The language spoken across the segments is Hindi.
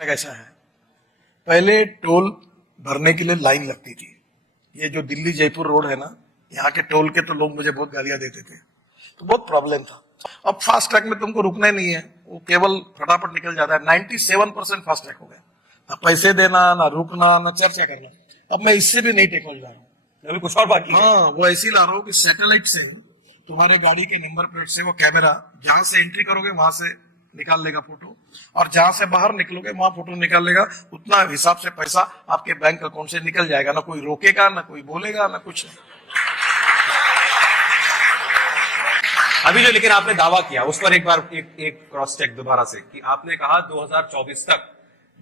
कैसा है, पहले टोल भरने के लिए लाइन लगती थी। ये जो दिल्ली जयपुर रोड है ना, यहाँ के टोल के तो लोग मुझे बहुत गालियां देते थे, तो बहुत प्रॉब्लम था। अब फास्ट ट्रैक में तुमको रुकना ही नहीं है, वो केवल फटाफट निकल जाता है। 97% फास्ट ट्रैक हो गया, ना पैसे देना, ना रुकना, ना चर्चा करना। अब मैं इससे भी नहीं टेक्नोलॉजी ला रहा हूँ, अभी कुछ और बाकी है। हाँ, वो ऐसी ला रहा हूँ कि सैटेलाइट से तुम्हारे गाड़ी के नंबर प्लेट से वो कैमरा जहां से एंट्री करोगे वहां से निकाल लेगा फोटो, और जहां से बाहर निकलोगे वहां फोटो निकाल लेगा। उतना हिसाब से पैसा आपके बैंक अकाउंट से निकल जाएगा, ना कोई रोकेगा, ना कोई बोलेगा, ना कुछ नहीं। अभी जो लेकिन आपने दावा किया उस पर एक बार एक क्रॉस चेक दोबारा से कि आपने कहा 2024 तक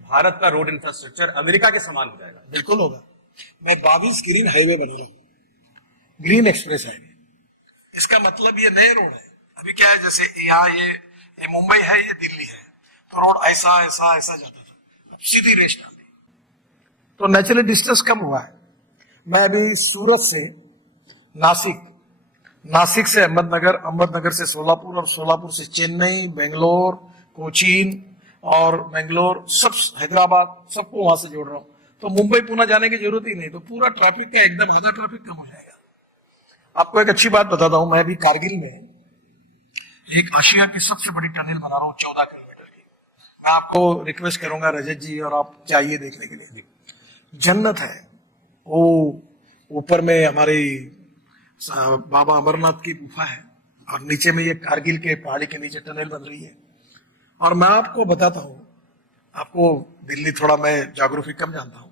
भारत का रोड इंफ्रास्ट्रक्चर अमेरिका के समान हो जाएगा। बिल्कुल होगा। मैं 22 ग्रीन हाईवे बन रहा हूँ, ग्रीन एक्सप्रेस हाईवे। इसका मतलब ये नए रोड है। अभी क्या है, जैसे यहाँ ये मुंबई है, ये दिल्ली है, तो रोड ऐसा ऐसा ऐसा जाता था, अब सीधी रेस डाल दी, तो नेचुरली डिस्टेंस कम हुआ है। मैं अभी सूरत से नासिक, नासिक से अहमदनगर, अहमदनगर से सोलापुर, और सोलापुर से चेन्नई, बेंगलोर, कोचीन और बेंगलोर, सब हैदराबाद, सबको वहां से जोड़ रहा हूं। तो मुंबई पुणे जाने की जरूरत ही नहीं, तो पूरा ट्रैफिक का एकदम आधा ट्रैफिक कम हो जाएगा। आपको एक अच्छी बात बताता हूं, मैं अभी कारगिल में एक आशिया की सबसे बड़ी टनल बना रहा हूँ, 14 किलोमीटर की। मैं आपको रिक्वेस्ट करूंगा रजत जी, और आप चाहिए देखने के लिए, जन्नत है वो। ऊपर में हमारे बाबा अमरनाथ की गुफा है, और नीचे में ये कारगिल के पहाड़ी के नीचे टनल बन रही है। और मैं आपको बताता हूं, आपको दिल्ली थोड़ा मैं ज्योग्राफी कम जानता हूं,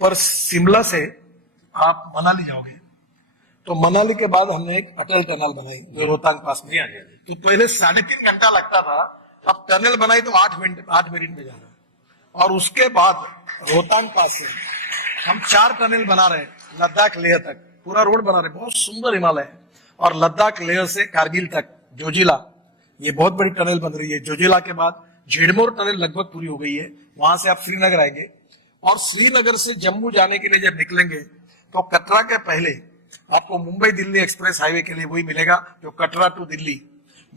पर शिमला से आप मनाली जाओगे तो मनाली के बाद हमने एक अटल टनल बनाई जो रोहतांग पास में। तो पहले 3.5 घंटा लगता था, अब टनल बनाई तो 8 मिनट में जा रहा है। और उसके बाद रोहतांग पास से हम 4 टनल बना रहे, लद्दाख लेह तक पूरा रोड बना रहे, बहुत सुंदर हिमालय है। और लद्दाख लेह से कारगिल तक जोजिला, ये बहुत बड़ी टनल बन रही है। जोजिला के बाद झेड़मोर टनल लगभग पूरी हो गई है, वहां से आप श्रीनगर आएंगे। और श्रीनगर से जम्मू जाने के लिए जब निकलेंगे तो कटरा के पहले आपको मुंबई दिल्ली एक्सप्रेस हाईवे के लिए वही मिलेगा जो कटरा टू दिल्ली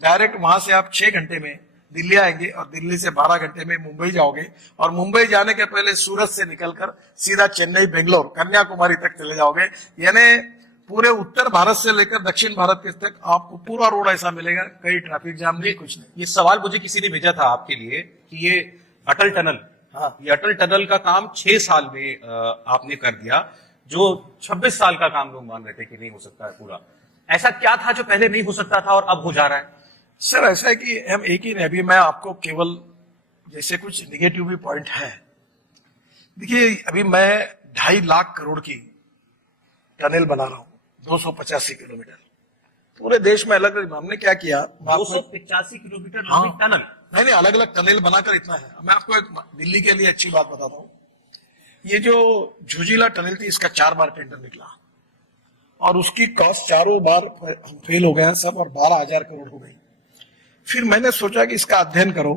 डायरेक्ट। वहां से आप 6 घंटे में दिल्ली आएंगे, और दिल्ली से 12 घंटे में मुंबई जाओगे। और मुंबई जाने के पहले सूरत से निकलकर सीधा चेन्नई, बेंगलोर, कन्याकुमारी तक चले जाओगे। यानी पूरे उत्तर भारत से लेकर दक्षिण भारत के तक आपको पूरा रोड ऐसा मिलेगा, कहीं ट्रैफिक जाम नहीं, कुछ नहीं। ये सवाल मुझे किसी ने भेजा था आपके लिए कि ये अटल टनल, हाँ, ये अटल टनल का काम 6 साल में आपने कर दिया, जो 26 साल का काम लोग मान रहे थे कि नहीं हो सकता है पूरा। ऐसा क्या था जो पहले नहीं हो सकता था और अब हो जा रहा है? सर ऐसा है कि हम एक ही नहीं, अभी मैं आपको केवल जैसे कुछ निगेटिव भी पॉइंट है। देखिए अभी मैं 2.5 लाख करोड़ की टनल बना रहा हूं, 285 किलोमीटर पूरे देश में। अलग अलग हमने क्या किया, 285 किलोमीटर हाँ, लंबी टनल? नहीं, अलग अलग टनल बनाकर इतना है। मैं आपको एक दिल्ली के लिए अच्छी बात बताता हूँ। ये जो झुजिला टनल थी, इसका 4 बार टेंडर निकला, और उसकी कॉस्ट 4 बार हम फेल हो गए हैं सब, और 12,000 करोड़ हो गई। फिर मैंने सोचा कि इसका अध्ययन करो,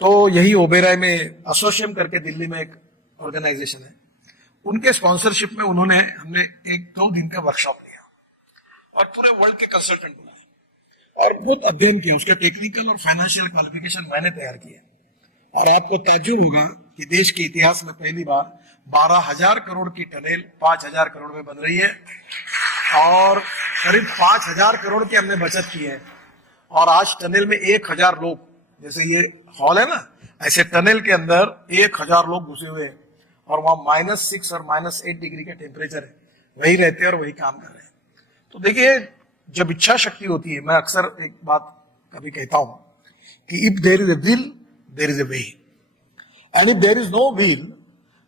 तो यही ओबेराय में एसोसिएशन करके दिल्ली में एक ऑर्गेनाइजेशन है, उनके स्पॉन्सरशिप में हमने 1-2 दिन का वर्कशॉप लिया, और पूरे वर्ल्ड के कंसल्टेंट बुलाए, और बहुत अध्ययन किया। उसके टेक्निकल और फाइनेंशियल क्वालिफिकेशन मैंने तैयार किए। और आपको ताज्जुब होगा कि देश के इतिहास में पहली बार 12,000 करोड़ की टनल 5,000 करोड़ में बन रही है, और करीब 5,000 करोड़ की हमने बचत की है। और आज टनल में 1,000 लोग, जैसे ये हॉल है ना, ऐसे टनल के अंदर 1,000 लोग घुसे हुए हैं, और वहां -6 और -8 डिग्री का टेम्परेचर है, वही रहते हैं और वही काम कर रहे हैं। तो देखिए जब इच्छा शक्ति होती है, मैं अक्सर एक बात कभी कहता हूं कि if there is a will there is a way, and if there is no will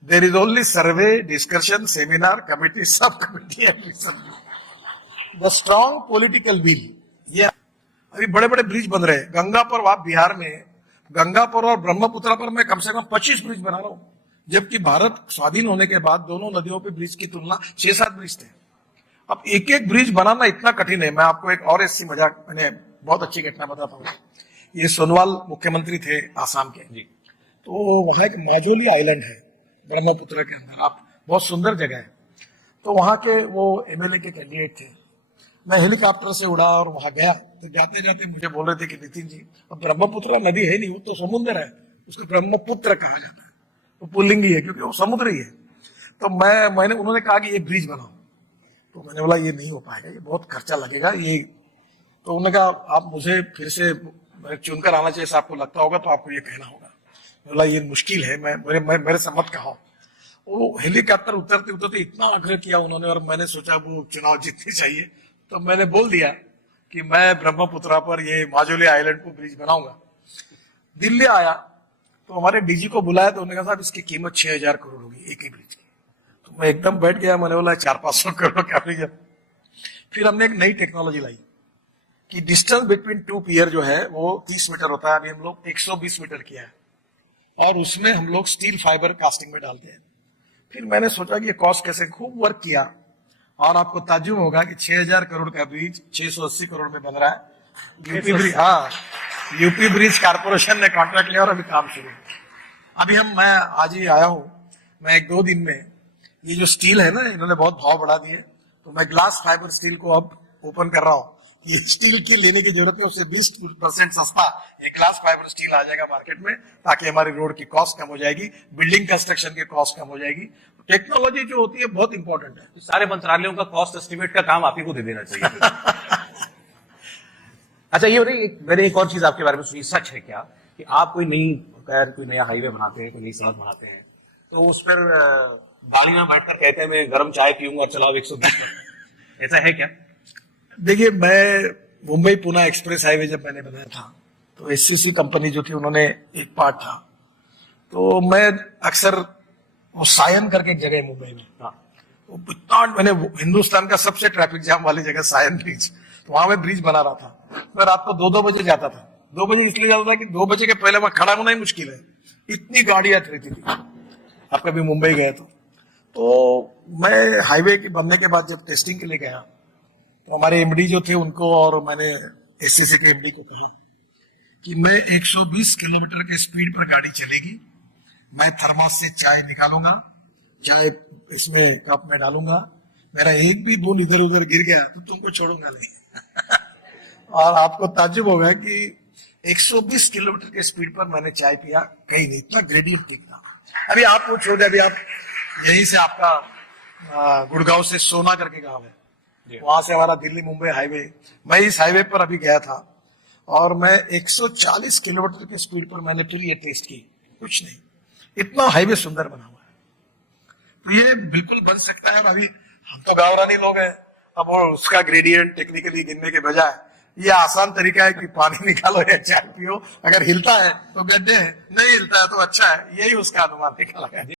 there is only survey, discussion, seminar, committee, sub committee, the strong political will. ये अभी बड़े बड़े ब्रिज बन रहे हैं गंगा पर, वहां बिहार में गंगापुर और ब्रह्मपुत्र पर मैं कम से कम 25 ब्रिज बना रहा हूं, जबकि भारत स्वाधीन होने के बाद दोनों नदियों पे ब्रिज की तुलना 6-7 ब्रिज थे। अब एक एक ब्रिज बनाना इतना कठिन है। मैं आपको एक और ऐसी मजाक, मैंने बहुत अच्छी घटना बताता हूँ। ये सोनोवाल मुख्यमंत्री थे आसाम के जी, तो वहां एक माजोली आइलैंड है ब्रह्मपुत्र के अंदर, आप बहुत सुंदर जगह है। तो वहां के वो एमएलए के कैंडिडेट थे, मैं हेलीकॉप्टर से उड़ा और वहां गया, तो जाते जाते मुझे बोल रहे थे कि नितिन जी अब ब्रह्मपुत्र नदी है नहीं, वो तो समुद्र है, उसको ब्रह्मपुत्र कहा जाता है, वो पुल्लिंग ही है क्योंकि वो समुद्र ही है। तो मैंने उन्होंने कहा कि ये ब्रिज बनाओ, तो मैंने बोला ये नहीं हो पाएगा, ये बहुत खर्चा लगेगा ये। तो उन्होंने कहा आप मुझे फिर से चुनकर आना चाहिए, आपको लगता होगा तो आपको ये कहना होगा। बोला ये मुश्किल है, मेरे से मत कहो। वो हेलीकॉप्टर उतरते उतरते इतना आग्रह किया उन्होंने, और मैंने सोचा वो चुनाव जीतनी चाहिए, तो मैंने बोल दिया कि मैं ब्रह्मपुत्रा पर ये माजुली आइलैंड को ब्रिज बनाऊंगा। दिल्ली आया तो हमारे डीजी को बुलाया, तो उन्होंने कहा साहब इसकी कीमत 6000 करोड़ होगी एक ही ब्रिज की। तो मैं एकदम बैठ गया, मैंने बोला 400-500 करोड़ का ब्रिज। फिर हमने एक नई टेक्नोलॉजी लाई कि डिस्टेंस बिटवीन टू पियर जो है वो 30 मीटर होता है, अभी हम लोग 120 मीटर किया है, और उसमें हम लोग स्टील फाइबर कास्टिंग में डालते हैं। फिर मैंने सोचा कि ये कॉस्ट कैसे, खूब वर्क किया, और आपको ताज्जुब होगा कि 6000 करोड़ का ब्रिज 680 करोड़ में बन रहा है। यूपी ब्रिज, हाँ, यूपी ब्रिज कारपोरेशन ने कॉन्ट्रैक्ट लिया और अभी काम शुरू। अभी मैं आज ही आया हूं, मैं 1-2 दिन में ये जो स्टील है ना, इन्होंने बहुत भाव बढ़ा दिए, तो मैं ग्लास फाइबर स्टील को अब ओपन कर रहा हूं। ये स्टील की लेने की जरूरत है, उससे 20% सस्ता ये ग्लास फाइबर स्टील आ जाएगा मार्केट में, ताकि हमारी रोड की कॉस्ट कम हो जाएगी, बिल्डिंग कंस्ट्रक्शन की कॉस्ट कम हो जाएगी। टेक्नोलॉजी जो होती है बहुत इंपॉर्टेंट है। तो सारे मंत्रालयों का कॉस्ट एस्टिमेट का काम आप ही को दे देना चाहिए। अच्छा ये मैंने एक और चीज आपके बारे में सुनी, सच है क्या कि आप कोई नया हाईवे बनाते हैं, कोई नई सड़क बनाते हैं, तो उस पर गाड़ी में बैठकर कहते हैं मैं गर्म चाय पीऊंगा, चलाओ 120 पर, ऐसा है क्या? देखिए, मैं मुंबई पुणे एक्सप्रेस हाईवे जब मैंने बनाया था, तो एससीसी कंपनी जो थी उन्होंने एक पार्ट था, तो मैं अक्सर वो सायन करके एक जगह है मुंबई में, वो इतना मैंने हिंदुस्तान का सबसे ट्रैफिक जाम वाली जगह सायन ब्रिज, तो वहां मैं ब्रिज बना रहा था। मैं रात को 2-2 बजे जाता था। 2 बजे इसलिए जाता था कि 2 बजे के पहले वहां खड़ा होना ही मुश्किल है, इतनी गाड़ियां रहती थी। आप कभी मुंबई गए तो मैं हाईवे के बनने के बाद जब टेस्टिंग के लिए गया, तो हमारे एमडी जो थे उनको, और मैंने एससीसी के एमडी को कहा कि मैं 120 किलोमीटर के स्पीड पर गाड़ी चलेगी, मैं थर्मस से चाय निकालूंगा, चाय इसमें कप में डालूंगा, मेरा एक भी बूंद इधर उधर गिर गया तो तुमको छोड़ूंगा नहीं। और आपको ताज्जुब होगा कि 120 किलोमीटर के स्पीड पर मैंने चाय पिया, कहीं नहीं, इतना ग्रेडियंट ठीक था। अभी आप वो छोड़, अभी आप यहीं से आपका गुड़गांव से सोना करके गांव है, वहां से हमारा दिल्ली मुंबई हाईवे, मैं इस हाईवे पर अभी गया था, और मैं 140 किलोमीटर के स्पीड पर मैंने फिर ये टेस्ट की, कुछ नहीं, इतना हाईवे सुंदर बना हुआ है। तो ये बिल्कुल बन सकता है। अभी हम तो गांवरानी लोग हैं, अब वो उसका ग्रेडियंट टेक्निकली गिनने के बजाय ये आसान तरीका है कि पानी निकालो या चाय पियो, अगर हिलता है तो गड्ढे हैं, नहीं हिलता है तो अच्छा है, यही उसका अनुमान निकाला है।